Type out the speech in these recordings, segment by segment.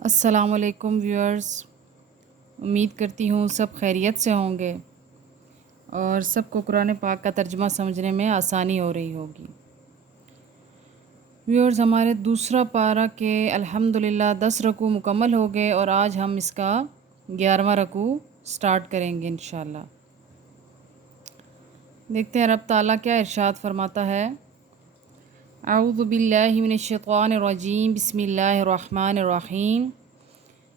السلام علیکم ویورز، امید کرتی ہوں سب خیریت سے ہوں گے اور سب کو قرآن پاک کا ترجمہ سمجھنے میں آسانی ہو رہی ہوگی۔ ویورز، ہمارے دوسرا پارہ کے الحمدللہ 10 رکوع مکمل ہو گئے اور آج ہم اس کا 11واں رکوع سٹارٹ کریں گے انشاءاللہ۔ دیکھتے ہیں رب تعالیٰ کیا ارشاد فرماتا ہے۔ اعوذ باللہ من الشیطان الرجیم، بسم اللہ الرحمن الرحیم۔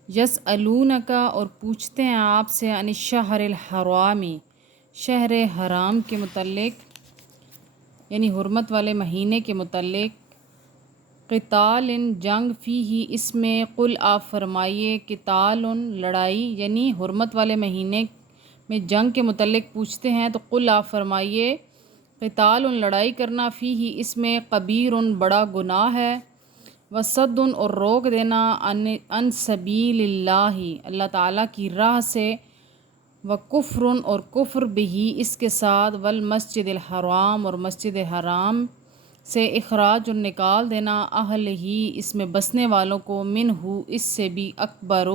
یسألونک، اور پوچھتے ہیں آپ سے، عن الشہر الحرامی، شہر حرام کے متعلق، یعنی حرمت والے مہینے کے متعلق، قتال جنگ فیہ، اس میں، قل آپ فرمائیے، قتال لڑائی، یعنی حرمت والے مہینے میں جنگ کے متعلق پوچھتے ہیں تو قل آپ فرمائیے، قتال لڑائی کرنا، فیہ اس میں، کبیر بڑا گناہ ہے، وصد اور روک دینا، ان سبیل اللہ اللہ تعالیٰ کی راہ سے، وکفر اور کفر بہی اس کے ساتھ، والمسجد الحرام اور مسجد حرام سے، اخراج اور نکال دینا، اہل ہی اس میں بسنے والوں کو، منہ اس سے بھی، اکبر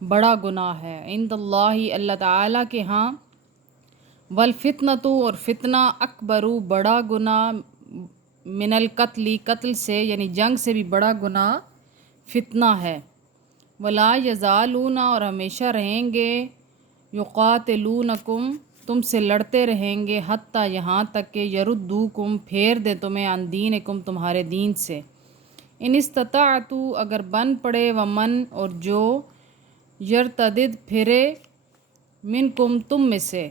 بڑا گناہ ہے، عند اللہ اللہ تعالیٰ کے ہاں، والفتنۃ اور فتنہ، اکبر بڑا گناہ، من القتل قتل سے، یعنی جنگ سے بھی بڑا گناہ فتنہ ہے، ولا یزالون اور ہمیشہ رہیں گے، یقاتلونکم تم سے لڑتے رہیں گے، حتیٰ یہاں تک کہ یردوکم پھیر دیں تمہیں، عن دینکم تمہارے دین سے، ان استطاعتوا اگر بن پڑے، ومن اور جو، یرتدد پھرے، منکم تم میں سے،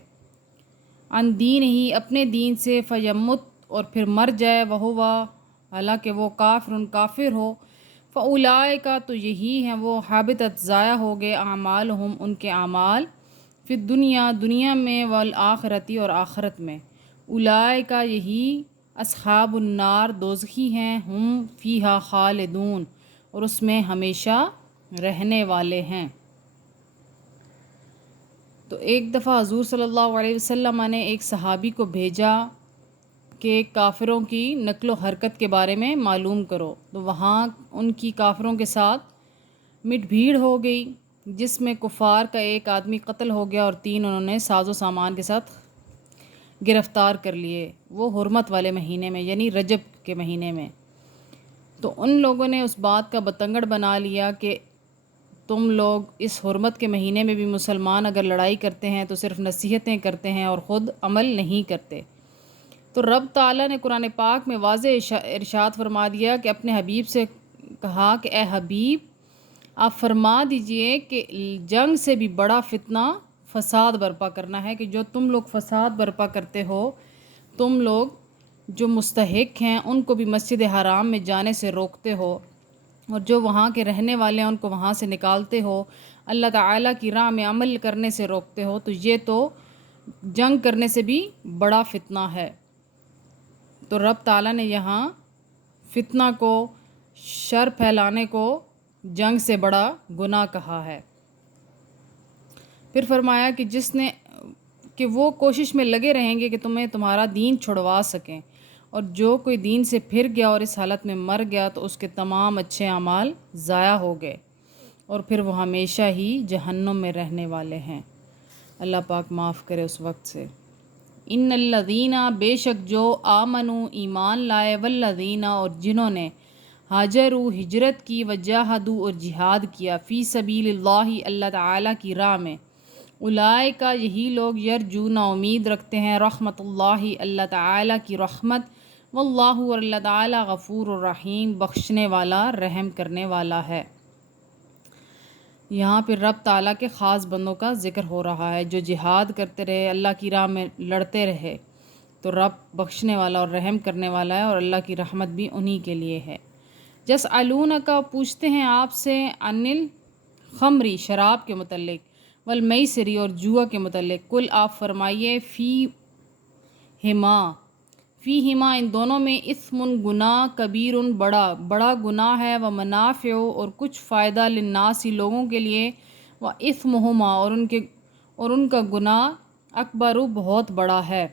عن دین ہی اپنے دین سے، فیمت اور پھر مر جائے، وہو حالانکہ وہ کافر ہو، فاولئک تو یہی ہیں وہ، حبطت ضائع ہو گئے، اعمالہم ان کے اعمال، فی دنیا میں، والآخرتی اور آخرت میں، اولئک یہی، اصحاب النار دوزخی ہیں، ہم فیہا خالدون اور اس میں ہمیشہ رہنے والے ہیں۔ تو ایک دفعہ حضور صلی اللہ علیہ وسلم نے ایک صحابی کو بھیجا کہ کافروں کی نقل و حرکت کے بارے میں معلوم کرو، تو وہاں ان کی کافروں کے ساتھ مٹ بھیڑ ہو گئی، جس میں کفار کا ایک آدمی قتل ہو گیا اور 3 انہوں نے ساز و سامان کے ساتھ گرفتار کر لیے، وہ حرمت والے مہینے میں، یعنی رجب کے مہینے میں۔ تو ان لوگوں نے اس بات کا بتنگڑ بنا لیا کہ تم لوگ اس حرمت کے مہینے میں بھی مسلمان اگر لڑائی کرتے ہیں تو صرف نصیحتیں کرتے ہیں اور خود عمل نہیں کرتے۔ تو رب تعالیٰ نے قرآن پاک میں واضح ارشاد فرما دیا کہ اپنے حبیب سے کہا کہ اے حبیب، آپ فرما دیجئے کہ جنگ سے بھی بڑا فتنہ فساد برپا کرنا ہے، کہ جو تم لوگ فساد برپا کرتے ہو، تم لوگ جو مستحق ہیں ان کو بھی مسجد حرام میں جانے سے روکتے ہو، اور جو وہاں کے رہنے والے ہیں ان کو وہاں سے نکالتے ہو، اللہ تعالیٰ کی راہ میں عمل کرنے سے روکتے ہو، تو یہ تو جنگ کرنے سے بھی بڑا فتنہ ہے۔ تو رب تعالیٰ نے یہاں فتنہ کو، شر پھیلانے کو، جنگ سے بڑا گناہ کہا ہے۔ پھر فرمایا کہ کہ وہ کوشش میں لگے رہیں گے کہ تمہیں تمہارا دین چھڑوا سکیں، اور جو کوئی دین سے پھر گیا اور اس حالت میں مر گیا تو اس کے تمام اچھے اعمال ضائع ہو گئے، اور پھر وہ ہمیشہ ہی جہنم میں رہنے والے ہیں۔ اللہ پاک معاف کرے اس وقت سے۔ ان الذین، بے شک جو، آمنوا ایمان لائے، والذین اور جنہوں نے، ہاجروا ہجرت کی، وجاہدوا اور جہاد کیا، فی سبیل اللہ اللہ تعالیٰ کی راہ میں، اولئک یہی لوگ، یرجون امید رکھتے ہیں، رحمت اللہ اللہ تعالیٰ کی رحمت، واللہ اور اللہ تعالیٰ، غفور الرحیم بخشنے والا رحم کرنے والا ہے۔ یہاں پہ رب تعالیٰ کے خاص بندوں کا ذکر ہو رہا ہے جو جہاد کرتے رہے، اللہ کی راہ میں لڑتے رہے، تو رب بخشنے والا اور رحم کرنے والا ہے، اور اللہ کی رحمت بھی انہی کے لیے ہے۔ یسألونک، پوچھتے ہیں آپ سے، عن الخمری شراب کے متعلق، والمیسری اور جوا کے متعلق، قل آپ فرمائیے، فیہما ان دونوں میں، اثم گناہ، کبیر بڑا گناہ ہے، ومنافع اور کچھ فائدہ، للناس لوگوں کے لیے، واثمہما اور ان کا گناہ، اکبر بہت بڑا ہے۔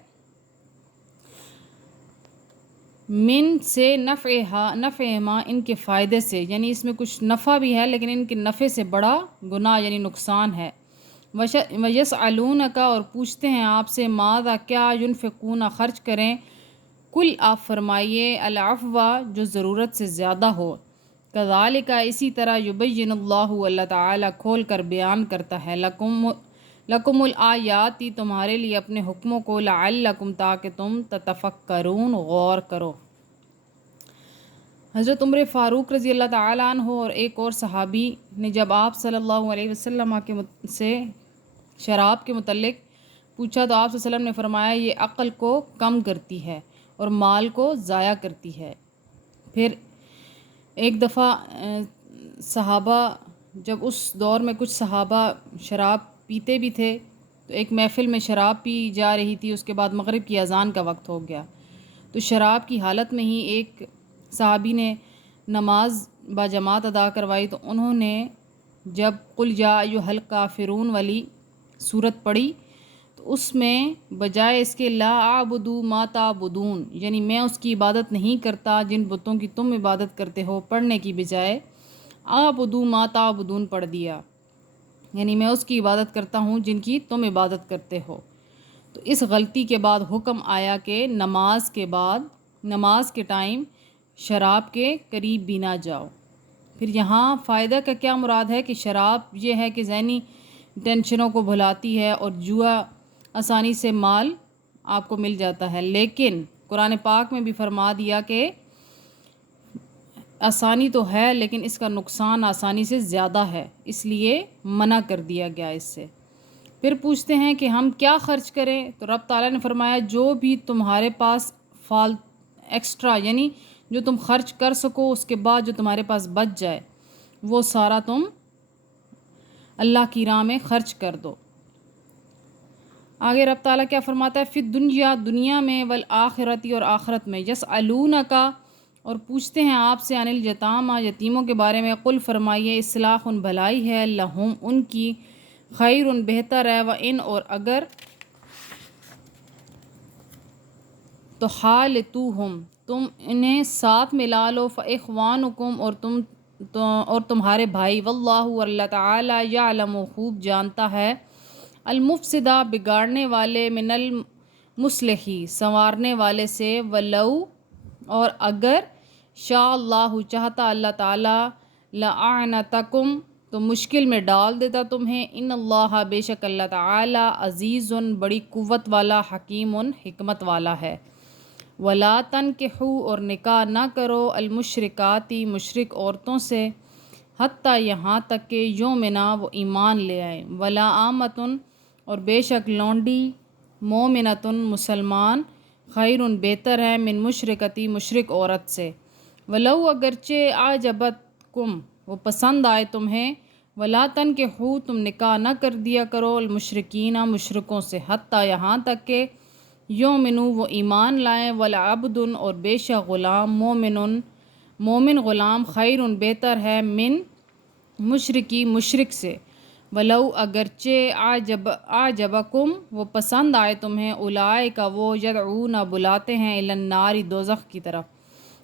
من سے نفعہما ان کے فائدے سے، یعنی اس میں کچھ نفع بھی ہے لیکن ان کے نفع سے بڑا گناہ یعنی نقصان ہے۔ وَيَسْأَلُونَكَ اور پوچھتے ہیں آپ سے، ماذا کیا، ينفقون خرچ کریں، کل آپ فرمائیے، العفو جو ضرورت سے زیادہ ہو، کذالک اسی طرح، یبین اللہ تعالیٰ کھول کر بیان کرتا ہے، لکم الآیاتی تمہارے لیے اپنے حکموں کو، لعلکم تاکہ تم تتفکرون غور کرو۔ حضرت عمر فاروق رضی اللہ تعالیٰ عنہ اور ایک اور صحابی نے جب آپ صلی اللہ علیہ وسلم سے شراب کے متعلق پوچھا تو آپ صلی اللہ علیہ وسلم نے فرمایا یہ عقل کو کم کرتی ہے اور مال کو ضائع کرتی ہے۔ پھر ایک دفعہ صحابہ، جب اس دور میں کچھ صحابہ شراب پیتے بھی تھے تو ایک محفل میں شراب پی جا رہی تھی، اس کے بعد مغرب کی اذان کا وقت ہو گیا تو شراب کی حالت میں ہی ایک صحابی نے نماز با جماعت ادا کروائی، تو انہوں نے جب قل یا ایھا الکافرون والی صورت پڑھی تو اس میں بجائے اس کے لا اعبد ما تعبدون، یعنی میں اس کی عبادت نہیں کرتا جن بتوں کی تم عبادت کرتے ہو، پڑھنے کی بجائے اعبد ما تعبدون پڑھ دیا، یعنی میں اس کی عبادت کرتا ہوں جن کی تم عبادت کرتے ہو۔ تو اس غلطی کے بعد حکم آیا کہ نماز کے بعد، نماز کے ٹائم شراب کے قریب بھی نہ جاؤ۔ پھر یہاں فائدہ کا کیا مراد ہے کہ شراب یہ ہے کہ ذہنی ٹینشنوں کو بھلاتی ہے اور جوا آسانی سے مال آپ کو مل جاتا ہے، لیکن قرآن پاک میں بھی فرما دیا کہ آسانی تو ہے لیکن اس کا نقصان آسانی سے زیادہ ہے، اس لیے منع کر دیا گیا اس سے۔ پھر پوچھتے ہیں کہ ہم کیا خرچ کریں، تو رب تعالیٰ نے فرمایا جو بھی تمہارے پاس ایکسٹرا، یعنی جو تم خرچ کر سکو اس کے بعد جو تمہارے پاس بچ جائے وہ سارا تم اللہ کی راہ میں خرچ کر دو۔ آگے رب تعالیٰ کیا فرماتا ہے، فی الدنیا، دنیا میں، والآخرتی اور آخرت میں، یسألونک اور پوچھتے ہیں آپ سے، عن الیتامی یتیموں کے بارے میں، قل فرمائیے، اصلاح بھلائی ہے، لہم ان کی، خیر بہتر ہے، وان اور اگر، تو خالطوہم تم انہیں ساتھ ملا لو، فاخوانکم اور تمہارے بھائی، واللہ اللہ تعالی یعلم خوب جانتا ہے، المفسدہ بگاڑنے والے، من المصلحی سنوارنے والے سے، ولو اور اگر، شاء اللہ چاہتا اللہ تعالی، لأعنتکم تو مشکل میں ڈال دیتا تمہیں، ان اللہ بے شک اللہ تعالی، عزیز بڑی قوت والا، حکیم حکمت والا ہے۔ ولا تنکحوا اور نکاح نہ کرو، المشرکاتی مشرک عورتوں سے، حتیٰ یہاں تک کہ یؤمنا وہ ایمان لے آئیں، ولا آمتن اور بے شک لونڈی، مومنتن مسلمان، خیر بہتر ہے، من مشرکتی مشرک عورت سے، ولو اگرچہ اعجبتکم وہ پسند آئے تمہیں، ولا تنکحوا تم نکاح نہ کر دیا کرو، المشرکین مشرکوں سے، حتیٰ یہاں تک کہ یؤمنو وہ ایمان لائیں، ولعبد اور بے شک غلام، مومن غلام، خیر بہتر ہے، من مشرکی مشرک سے، ولو اگرچہ اعجبکم وہ پسند آئے تمہیں، اولئک وہ، یدعون بلاتے ہیں، الی النار دوزخ کی طرف،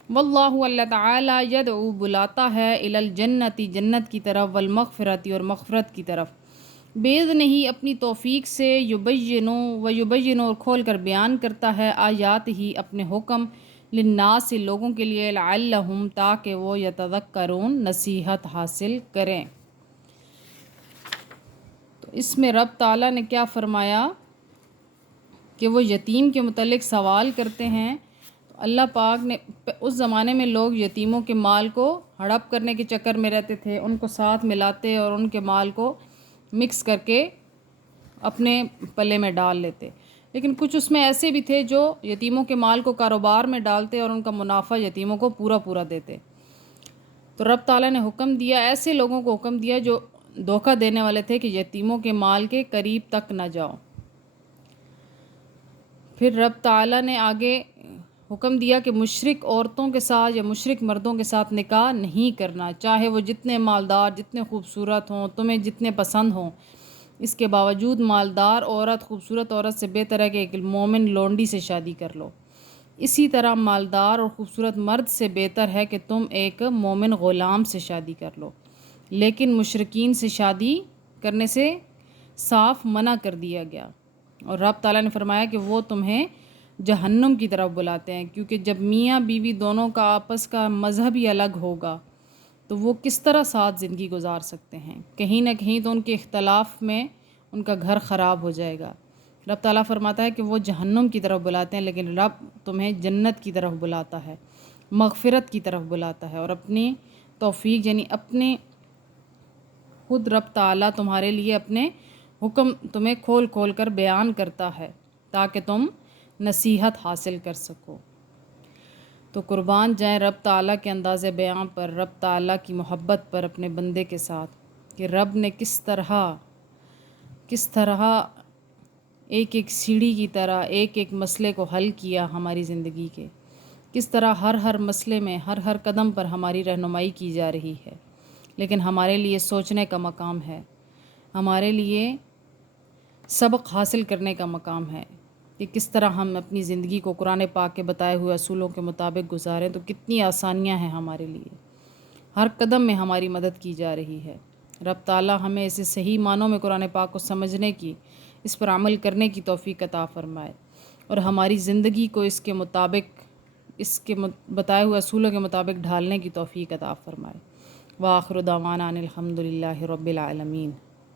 واللہ اللہ تعالی یدعو بلاتا ہے، الی الجنت جنت کی طرف، والمغفرت اور مغفرت کی طرف، باذنہ ہی اپنی توفیق سے، یبین اور کھول کر بیان کرتا ہے، آیات ہی اپنے حکم، للناس لوگوں کے لیے، لعلہم تاکہ وہ، یتذکرون نصیحت حاصل کریں۔ تو اس میں رب تعالیٰ نے کیا فرمایا کہ وہ یتیم کے متعلق سوال کرتے ہیں، تو اللہ پاک نے، اس زمانے میں لوگ یتیموں کے مال کو ہڑپ کرنے کے چکر میں رہتے تھے، ان کو ساتھ ملاتے اور ان کے مال کو مکس کر کے اپنے پلے میں ڈال لیتے، لیکن کچھ اس میں ایسے بھی تھے جو یتیموں کے مال کو کاروبار میں ڈالتے اور ان کا منافع یتیموں کو پورا پورا دیتے۔ تو رب تعالیٰ نے حکم دیا، ایسے لوگوں کو حکم دیا جو دھوکہ دینے والے تھے کہ یتیموں کے مال کے قریب تک نہ جاؤ۔ پھر رب تعالیٰ نے آگے حکم دیا کہ مشرک عورتوں کے ساتھ یا مشرک مردوں کے ساتھ نکاح نہیں کرنا، چاہے وہ جتنے مالدار، جتنے خوبصورت ہوں، تمہیں جتنے پسند ہوں، اس کے باوجود مالدار عورت، خوبصورت عورت سے بہتر ہے کہ ایک مومن لونڈی سے شادی کر لو۔ اسی طرح مالدار اور خوبصورت مرد سے بہتر ہے کہ تم ایک مومن غلام سے شادی کر لو، لیکن مشرکین سے شادی کرنے سے صاف منع کر دیا گیا۔ اور رب تعالیٰ نے فرمایا کہ وہ تمہیں جہنم کی طرف بلاتے ہیں، کیونکہ جب میاں بیوی دونوں کا آپس کا مذہب ہی الگ ہوگا تو وہ کس طرح ساتھ زندگی گزار سکتے ہیں؟ کہیں نہ کہیں تو ان کے اختلاف میں ان کا گھر خراب ہو جائے گا۔ رب تعالیٰ فرماتا ہے کہ وہ جہنم کی طرف بلاتے ہیں، لیکن رب تمہیں جنت کی طرف بلاتا ہے، مغفرت کی طرف بلاتا ہے، اور اپنی توفیق یعنی اپنے خود رب تعالیٰ تمہارے لیے اپنے حکم تمہیں کھول کھول کر بیان کرتا ہے تاکہ تم نصیحت حاصل کر سکو۔ تو قربان جائیں رب تعالیٰ کے انداز بیان پر، رب تعالیٰ کی محبت پر اپنے بندے کے ساتھ، کہ رب نے کس طرح ایک ایک سیڑھی کی طرح ایک ایک مسئلے کو حل کیا ہماری زندگی کے، کس طرح ہر مسئلے میں ہر قدم پر ہماری رہنمائی کی جا رہی ہے۔ لیکن ہمارے لیے سوچنے کا مقام ہے، ہمارے لیے سبق حاصل کرنے کا مقام ہے کہ کس طرح ہم اپنی زندگی کو قرآن پاک کے بتائے ہوئے اصولوں کے مطابق گزاریں تو کتنی آسانیاں ہیں ہمارے لیے، ہر قدم میں ہماری مدد کی جا رہی ہے۔ رب تعالیٰ ہمیں اسے صحیح معنوں میں قرآن پاک کو سمجھنے کی، اس پر عمل کرنے کی توفیق عطا فرمائے، اور ہماری زندگی کو اس کے بتائے ہوئے اصولوں کے مطابق ڈھالنے کی توفیق عطا فرمائے۔ وآخر دعوانا ان الحمد للہ رب العالمین۔